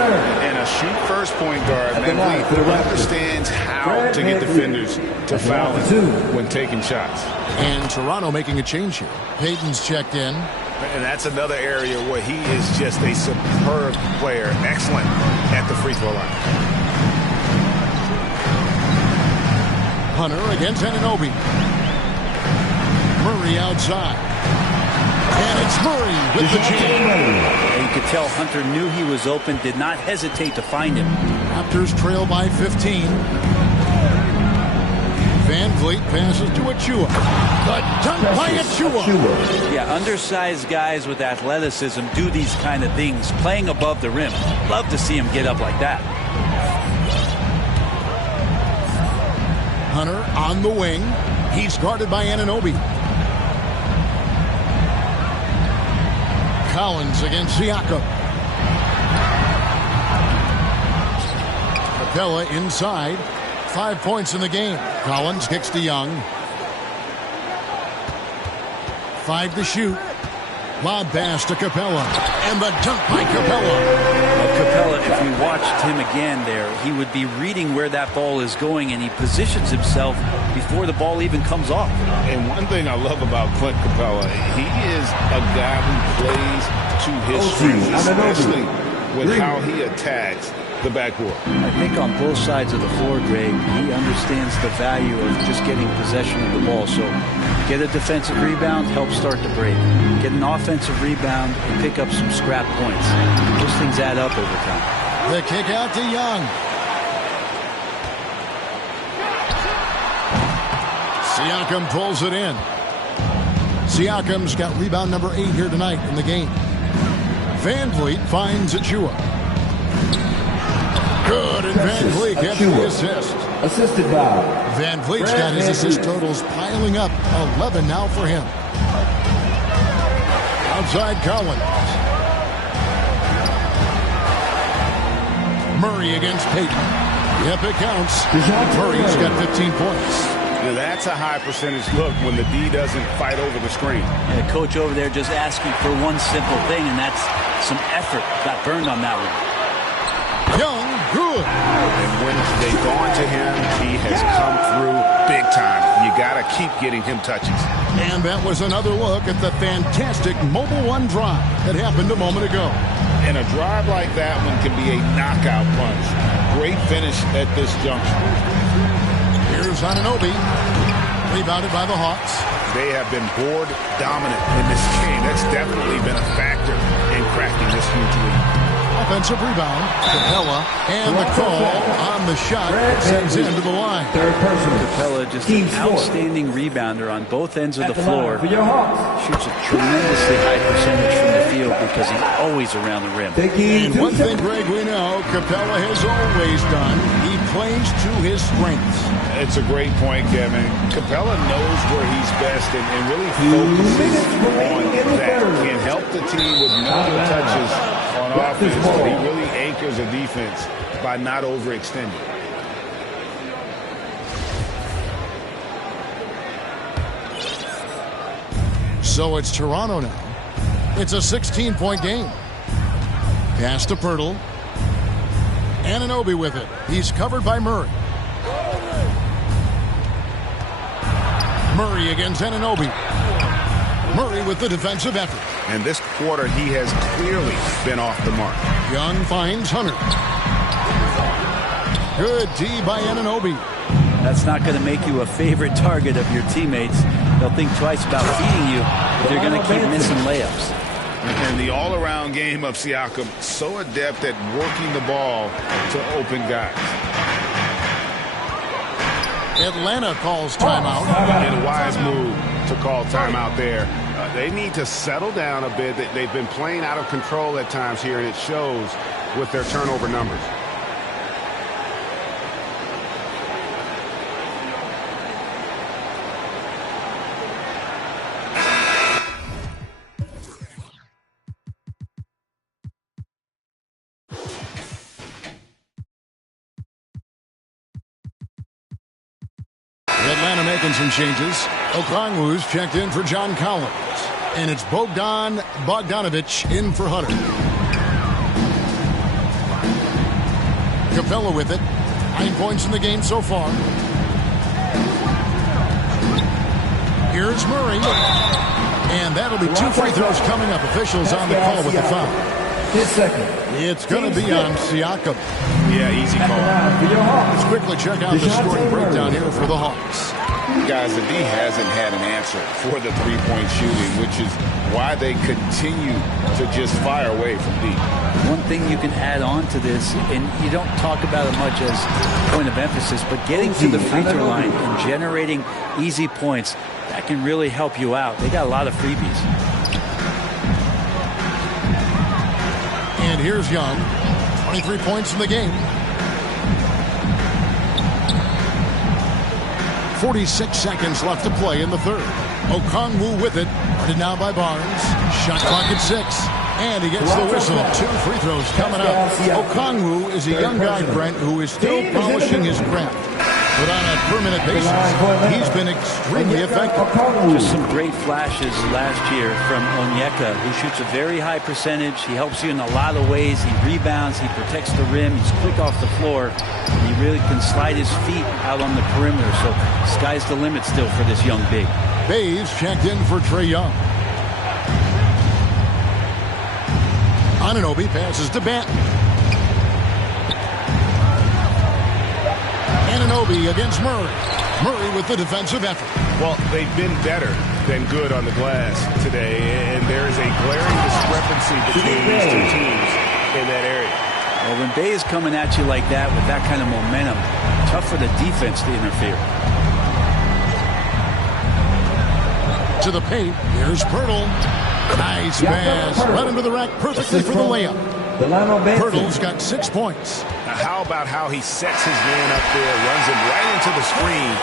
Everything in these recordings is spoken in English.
And a shoot-first point guard, man, he understands how to get defenders to foul him when taking shots. And Toronto making a change here. Payton's checked in. And that's another area where he is just a superb player. Excellent at the free throw line. Hunter against Anunoby. Murray outside. And it's Murray with the jam. You could tell Hunter knew he was open, did not hesitate to find him. Raptors trail by 15. Van Vliet passes to Achua. The dunk by Achua. Yeah, undersized guys with athleticism do these kind of things, playing above the rim. Love to see him get up like that. Hunter on the wing. He's guarded by Anunoby. Collins against Siakam. Capella inside. 5 points in the game. Collins kicks to Young. 5 to shoot. Lob pass to Capella. And the dunk by Capella. Capella, if we watched him again there, he would be reading where that ball is going, and he positions himself before the ball even comes off. And one thing I love about Clint Capella, he is a guy who plays to his strengths, especially with how he attacks the backboard. I think on both sides of the floor, Greg, he understands the value of just getting possession of the ball. So get a defensive rebound, help start the break. Get an offensive rebound and pick up some scrap points. Those things add up over time. The kick out to Young. Siakam pulls it in. Siakam's got rebound number 8 here tonight in the game. Van Vliet finds Achua. Good, and Van Vliet gets the assist. Assisted by Van Vliet's got his assist totals piling up. 11 now for him. Outside Collins. Murray against Payton. Yep, it counts. Murray's got 15 points. Now that's a high percentage look when the D doesn't fight over the screen. And the coach over there just asking for one simple thing, and that's some effort. Got burned on that one. Young, good. And when they've gone to him, he has come through big time. You got to keep getting him touches. And that was another look at the fantastic Mobile One drive that happened a moment ago. And a drive like that one can be a knockout punch. Great finish at this juncture. Here's Anunoby. Rebounded by the Hawks. They have been board dominant in this game. That's definitely been a factor in cracking this huge lead. Offensive rebound. Capella. And the call on the shot sends him to the line. Third person. Capella just an outstanding rebounder on both ends of the floor. Shoots a tremendously high percentage from the field because he's always around the rim. And one thing, Greg, we know Capella has always done. He plays to his strengths. It's a great point, Kevin. Capella knows where he's best and really focuses on that. Can help the team with multiple touches on offense, but he really anchors a defense by not overextending. So it's Toronto now. It's a 16-point game. Pass to Pirtle. Anunoby with it. He's covered by Murray. Murray against Anunoby. Murray with the defensive effort. And this quarter, he has clearly been off the mark. Young finds Hunter. Good D by Anunoby. That's not going to make you a favorite target of your teammates. They'll think twice about feeding you if they're going to keep missing layups. And the all-around game of Siakam, so adept at working the ball to open guys. Atlanta calls timeout. And a wise move to call timeout there. They need to settle down a bit. They've been playing out of control at times here, and it shows with their turnover numbers. Atlanta making some changes. Okongwu's checked in for John Collins. And it's Bogdanovich in for Hunter. Capella with it. 9 points in the game so far. Here's Murray. And that'll be 2 free throws coming up. Officials on the call with the foul. His second. It's going to be on Siakam. Yeah, easy call. Let's quickly check out the scoring breakdown here for the Hawks. Guys, the D hasn't had an answer for the three-point shooting, which is why they continue to just fire away from deep. One thing you can add on to this, and you don't talk about it much as a point of emphasis, but getting to the free throw line and generating easy points, that can really help you out. They got a lot of freebies. And here's Young. 23 points in the game. 46 seconds left to play in the third. Okongwu with it. Guarded now by Barnes. Shot clock at 6. And he gets the whistle. 2 free throws coming up. Okongwu is a young guy, Brent, who is still polishing his craft. But on a permanent basis, he's been extremely effective. Just some great flashes last year from Onyeka, who shoots a very high percentage. He helps you in a lot of ways. He rebounds. He protects the rim. He's quick off the floor. And he really can slide his feet out on the perimeter. So sky's the limit still for this young big. Bays checked in for Trae Young. Anunoby passes to Banton. Anunoby against Murray. Murray with the defensive effort. Well, they've been better than good on the glass today, and there is a glaring discrepancy between these two teams in that area. Well, when Bay is coming at you like that with that kind of momentum, tough for the defense to interfere. To the paint. Here's Pirtle. Nice pass. Right under the rack perfectly for the layup. Pirtle's got 6 points. Now, how about how he sets his man up there, runs him right into the screen,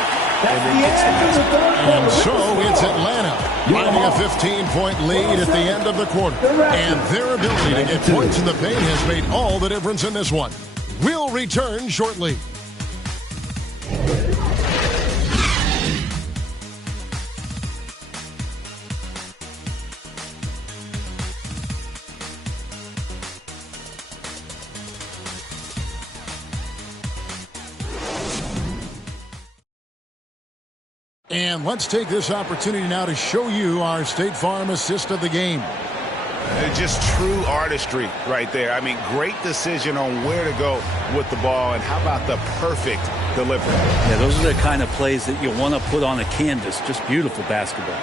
and then gets the basket. And so it's Atlanta getting a 15-point lead at the end of the quarter. And their ability to get points in the paint has made all the difference in this one. We'll return shortly. And let's take this opportunity now to show you our State Farm assist of the game. Just true artistry right there. I mean, great decision on where to go with the ball, and how about the perfect delivery? Yeah, those are the kind of plays that you want to put on a canvas. Just beautiful basketball.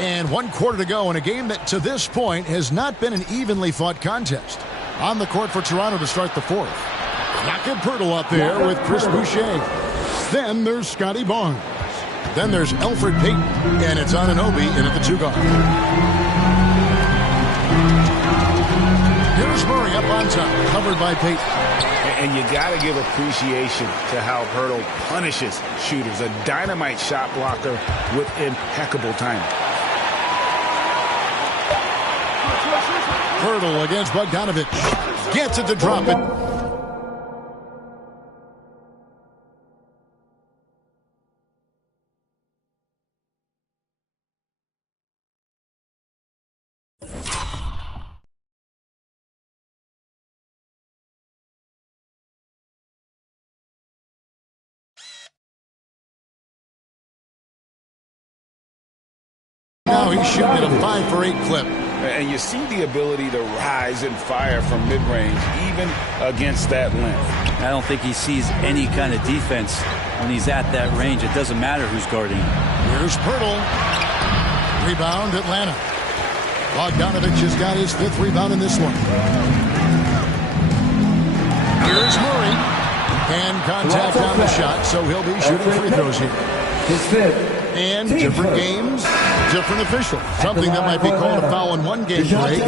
And 1 quarter to go in a game that to this point has not been an evenly fought contest. On the court for Toronto to start the fourth. Jakob Poeltl up there with Chris Boucher. Then there's Scotty Barnes. Then there's Elfrid Payton. And it's Anunoby in at the 2 guard. Here's Murray up on top, covered by Payton. And you got to give appreciation to how Poeltl punishes shooters. A dynamite shot blocker with impeccable timing. Poeltl against Bogdanovic. Gets it to drop it. Now he's shooting at a 5 for 8 clip. And you see the ability to rise and fire from mid-range, even against that length. I don't think he sees any kind of defense when he's at that range. It doesn't matter who's guarding him. Here's Poeltl. Rebound, Atlanta. Bogdanovic has got his 5th rebound in this one. Here's Murray. And contact on the shot, so he'll be shooting free throws here. His 5th. And different games, different officials. Something that might be called a foul in one game play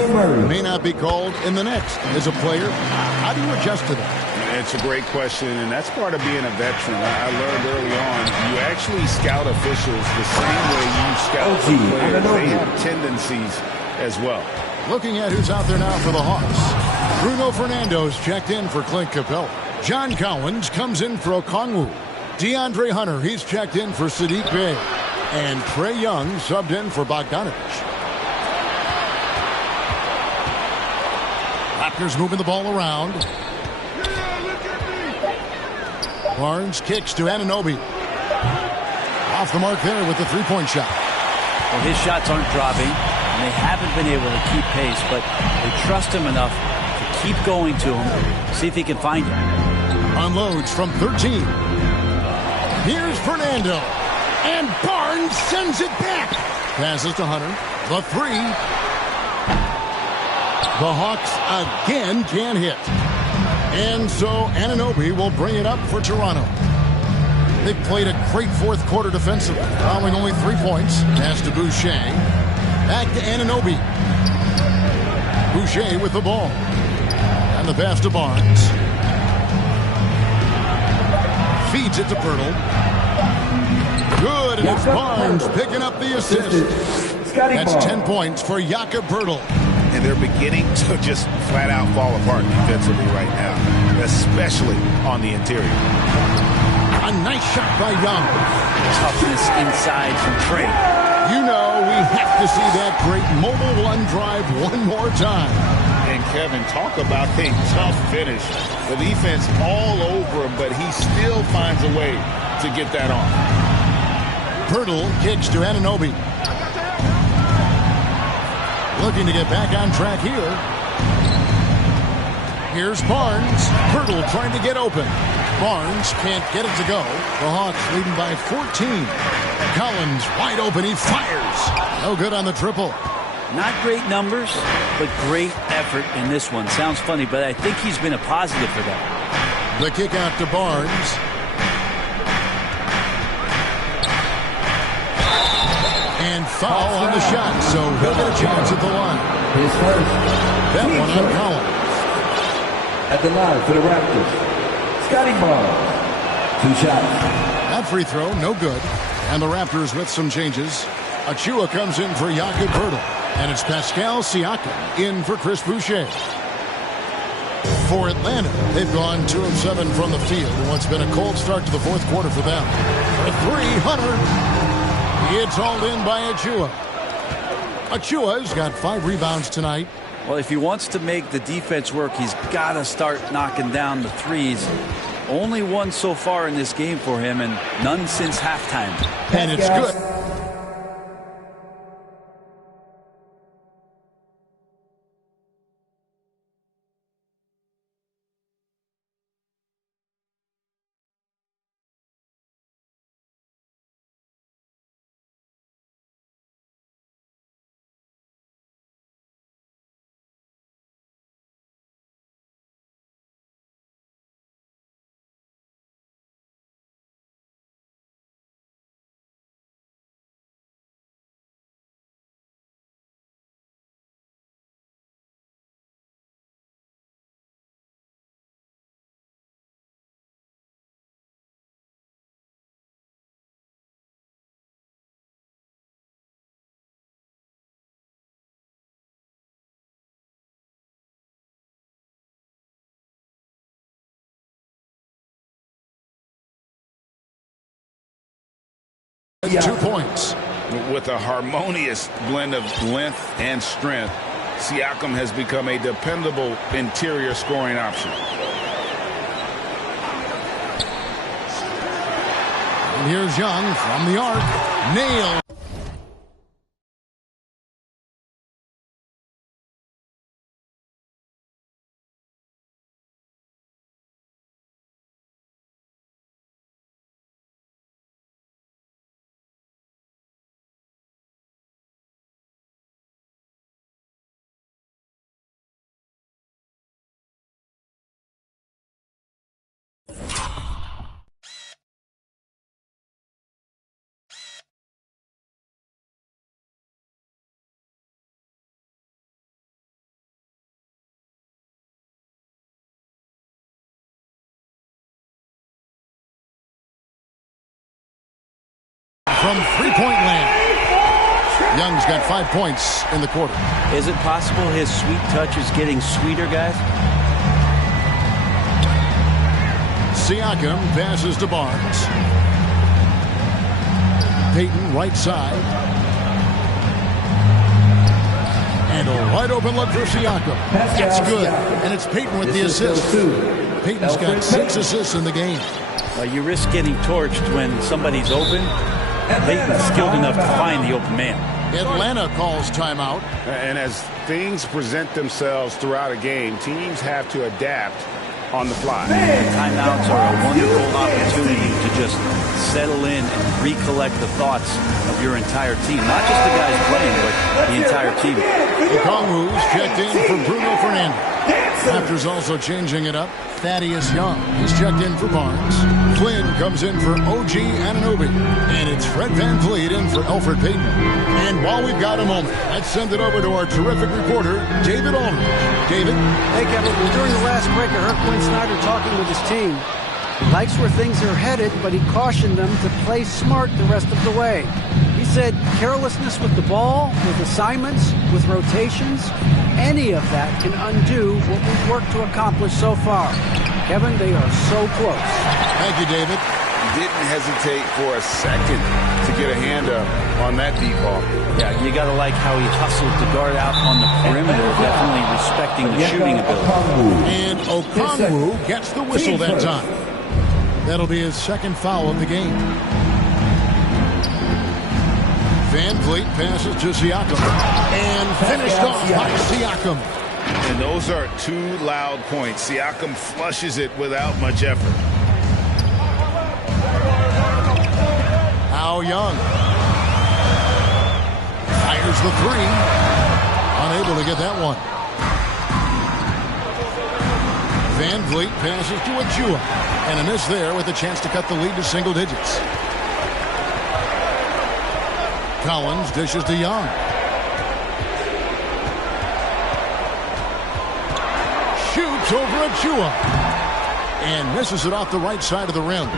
may not be called in the next. As a player, how do you adjust to that? It's a great question, and that's part of being a veteran. I learned early on, you actually scout officials the same way you scout players. They have tendencies as well. Looking at who's out there now for the Hawks. Bruno Fernando's checked in for Clint Capella. John Collins comes in for Okongwu. DeAndre Hunter, he's checked in for Sadiq Bey. And Trae Young subbed in for Bogdanovic. Raptors moving the ball around. Barnes kicks to Anunoby. Off the mark there with the three-point shot. Well, his shots aren't dropping, and they haven't been able to keep pace, but they trust him enough to keep going to him, see if he can find him. Unloads from 13. Here's Fernando. And Barnes sends it back. Passes to Hunter. The three. The Hawks again can't hit. And so Anunoby will bring it up for Toronto. They played a great fourth quarter defensively, allowing only 3 points. Pass to Boucher. Back to Anunoby. Boucher with the ball. And the pass to Barnes. Feeds it to Pirtle. Good, and it's Barnes picking up the assist. That's 10 points for Jakob Pirtle. And they're beginning to just flat out fall apart defensively right now, especially on the interior. A nice shot by Young. Toughness inside from Trey. You know, we have to see that great mobile one drive one more time. And Kevin, talk about a tough finish. The defense all over him, but he still finds a way to get that on. Pirtle kicks to Anunoby. Looking to get back on track here. Here's Barnes. Pirtle trying to get open. Barnes can't get it to go. The Hawks leading by 14. Collins wide open. He fires. No good on the triple. Not great numbers, but great effort in this one. Sounds funny, but I think he's been a positive for that. The kick out to Barnes. And foul on the shot, so he'll get a chance at the line. His first. That one on Collins. At the line for the Raptors, Scotty Barnes. 2 shots. That free throw, no good. And the Raptors with some changes. Achua comes in for Jakob Pirtle. And it's Pascal Siakam in for Chris Boucher. For Atlanta, they've gone 2 of 7 from the field in what's been a cold start to the fourth quarter for them. For 3, Hunter. It's hauled in by Achua. Achua's got 5 rebounds tonight. Well, if he wants to make the defense work, he's got to start knocking down the threes. Only one so far in this game for him, and none since halftime. And it's good. Yeah. 2 points. With a harmonious blend of length and strength, Siakam has become a dependable interior scoring option. And here's Young from the arc. Nailed. From three-point land. Young's got 5 points in the quarter. Is it possible his sweet touch is getting sweeter, guys? Siakam passes to Barnes. Payton right side. And a wide open look for Siakam. That's good. And it's Peyton with the assist. Peyton's got 6 assists in the game. You risk getting torched when somebody's open. Peyton's skilled enough to find the open man. Atlanta calls timeout. And as things present themselves throughout a game, teams have to adapt on the fly. Timeouts are a wonderful opportunity to just settle in and recollect the thoughts of your entire team. Not just the guys playing, but the entire team. Okongwu's checked in for Bruno Fernandes. Raptors also changing it up. Thaddeus Young, he's checked in for Barnes. Flynn comes in for OG Anunoby. And it's Fred VanVleet in for Elfrid Payton. And while we've got a moment, let's send it over to our terrific reporter, David Aldridge. David? Hey, Kevin. During the last break, I heard Quinn Snyder talking with his team. He likes where things are headed, but he cautioned them to play smart the rest of the way. He said carelessness with the ball, with assignments, with rotations, any of that can undo what we've worked to accomplish so far. Kevin, they are so close. Thank you, David. Didn't hesitate for a second to get a hand up on that deep ball. Yeah, you got to like how he hustled the guard out on the perimeter, definitely respecting the shooting ability. And Okongwu gets the whistle that time. That'll be his second foul of the game. VanVleet passes to Siakam. And finished off by Siakam. And those are 2 loud points. Siakam flushes it without much effort. How Young fires the 3. Unable to get that one. VanVleet passes to Achua. And a miss there with a chance to cut the lead to single digits. Collins dishes to Young. Shoots over Achua. And misses it off the right side of the rim.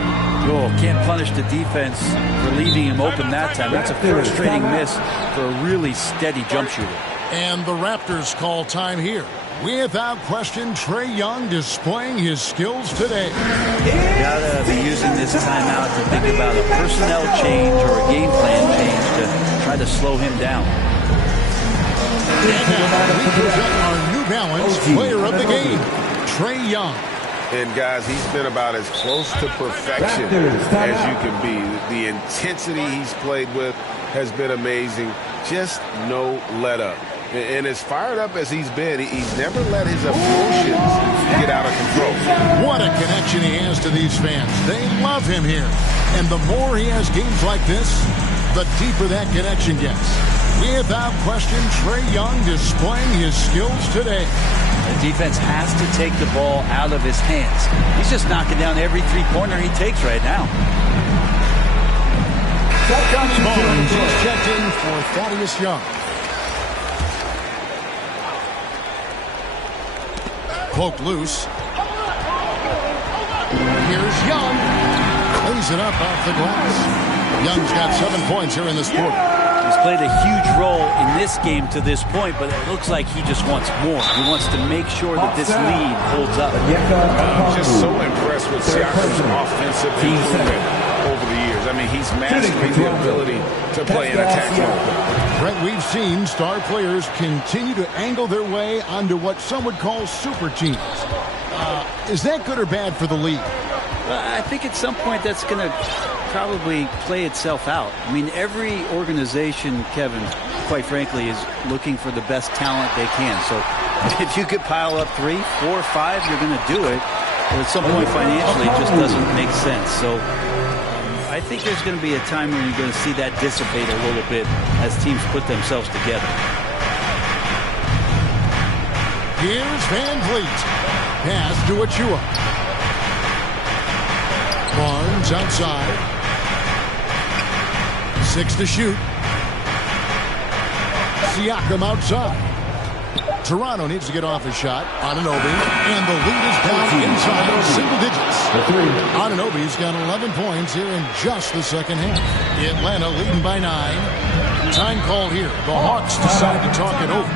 Oh, can't punish the defense for leaving him open that time. That's a frustrating miss for a really steady jump shooter. And the Raptors call time here. Without question, Trae Young displaying his skills today. You gotta be using this timeout to think about a personnel change or a game plan change to try to slow him down. And now we present our New Balance player of the game, Trae Young. And guys, he's been about as close to perfection as you can be. The intensity he's played with has been amazing. Just no let up. And as fired up as he's been, he's never let his emotions get out of control. What a connection he has to these fans. They love him here. And the more he has games like this, the deeper that connection gets. Without question, Trae Young displaying his skills today. The defense has to take the ball out of his hands. He's just knocking down every 3-pointer he takes right now. Barnes is checked in for Thaddeus Young. Poked loose. Here's Young. Lays it up off the glass. Young's got 7 points here in this quarter. He's played a huge role in this game to this point, but it looks like he just wants more. He wants to make sure that this lead holds up. I'm just so impressed with Siakam's offensive improvement over the years. I mean, he's mastered the ability to play in attack mode. Brett, we've seen star players continue to angle their way onto what some would call super teams. Is that good or bad for the league? I think at some point that's going to probably play itself out. I mean, every organization, Kevin, quite frankly, is looking for the best talent they can. So if you could pile up 3, 4, 5, you're going to do it. But at some point financially, it just doesn't make sense. So I think there's going to be a time when you're going to see that dissipate a little bit as teams put themselves together. Here's VanVleet. Pass to Achua. Barnes outside. 6 to shoot. Siakam outside. Toronto needs to get off a shot. Anunoby. And the lead is down inside single digits. Anunoby's got 11 points here in just the second half. Atlanta leading by 9. Time called here. The Hawks decide to talk it over.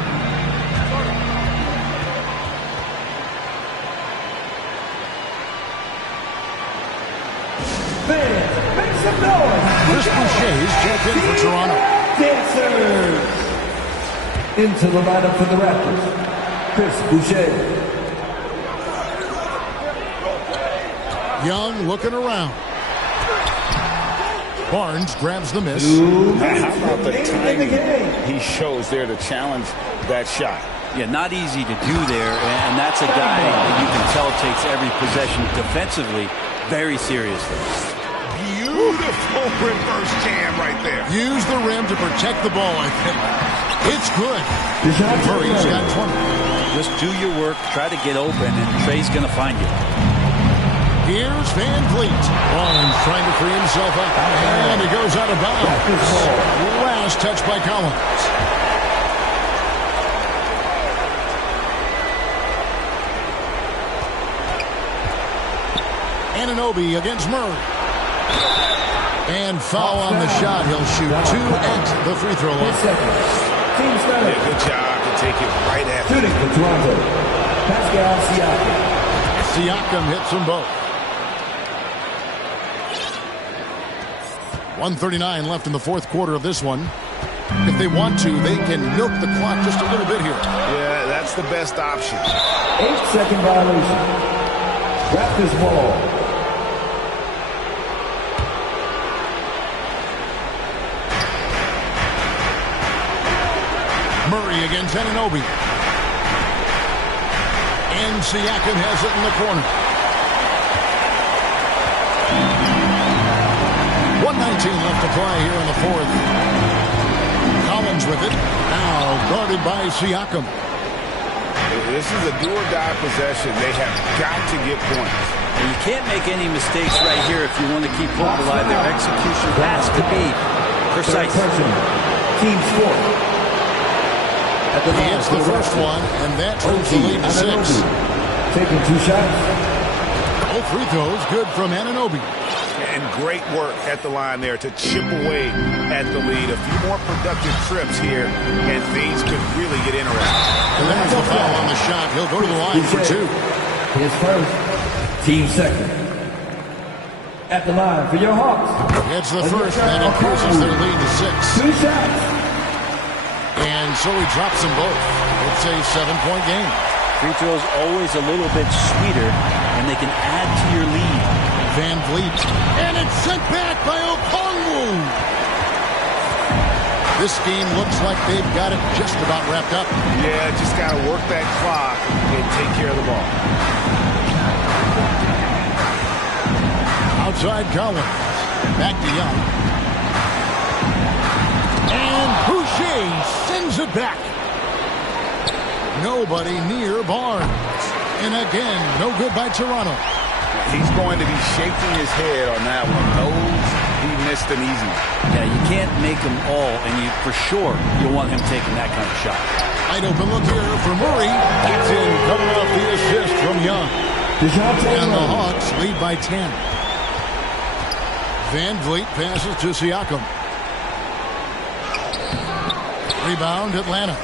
Make some noise. Chris Boucher is checked in for Toronto. Dancers. Into the lineup for the Raptors, Chris Boucher. Young looking around. Barnes grabs the miss. How about the timing he shows there to challenge that shot? Yeah, not easy to do there, and that's a guy that you can tell takes every possession defensively very seriously. Beautiful reverse jam right there. Use the rim to protect the ball, I think. It's good. Murray's got 20. Just do your work, try to get open, and Trey's going to find you. Here's Van Vliet. Barnes trying to free himself up, and he goes out of bounds. Last touch by Collins. Anunoby against Murray. And foul on the shot. He'll shoot 2 at the free throw line. Yeah, good job to take it right after. Shooting for Toronto, Pascal Siakam. Siakam hits them both. 1:39 left in the fourth quarter of this one. If they want to, they can milk the clock just a little bit here. Yeah, that's the best option. 8-second violation. Raptors ball. Murray against Anunoby. And Siakam has it in the corner. 1:19 left to play here in the fourth. Collins with it. Now guarded by Siakam. This is a do-or-die possession. They have got to get points. And you can't make any mistakes right here if you want to keep hope alive. Their execution has to be precise. Team score. He hits the first one, and that turns the lead to 6. Taking 2 shots. Both free throws good from Anunoby. And great work at the line there to chip away at the lead. A few more productive trips here, and things could really get interesting. And there's the foul on the shot. He'll go to the line for 2. His first. Team second. At the line for your Hawks. It's the first. That increases their lead to 6. 2 shots. And so he drops them both. It's a 7-point game. Free throws always a little bit sweeter, and they can add to your lead. Van Vliet. And it's sent back by Okongwu. This game looks like they've got it just about wrapped up. Yeah, just got to work that clock and take care of the ball. Outside Collins. Back to Young. And Boucher sends it back. Nobody near Barnes. And again, no good by Toronto. He's going to be shaking his head on that one. Knows he missed an easy one. Yeah, you can't make them all, and you for sure you'll want him taking that kind of shot. Wide open look here for Murray. Gets in, coming off the assist from Young. And the Hawks lead by 10. Van Vliet passes to Siakam. Rebound, Atlanta.